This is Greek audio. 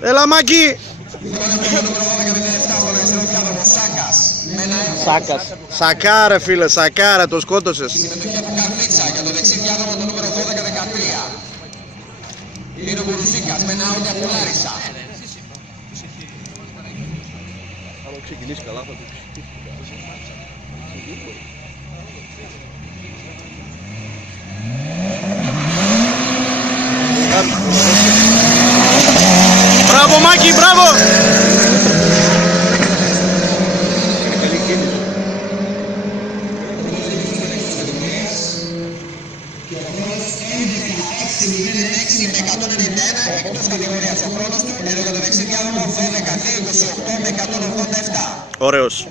Έλα Μάκη! Σακά ρε φίλε, σακά ρε, το σκότωσες. Συμμετοχή από Καρδίτσα για το δεξί διάδρομο το νούμερο 12-13. Είναι ο Μπουρουζίκας με ένα out από Λάρισα. Αν ξεκινήσει καλά θα το Μπράβο Μάκη, μπράβο! Με 191 εκτός κατηγορίας ο χρόνος του, εδώ για το δεξί διάδρομο 12-28 με 187. Ωραίος.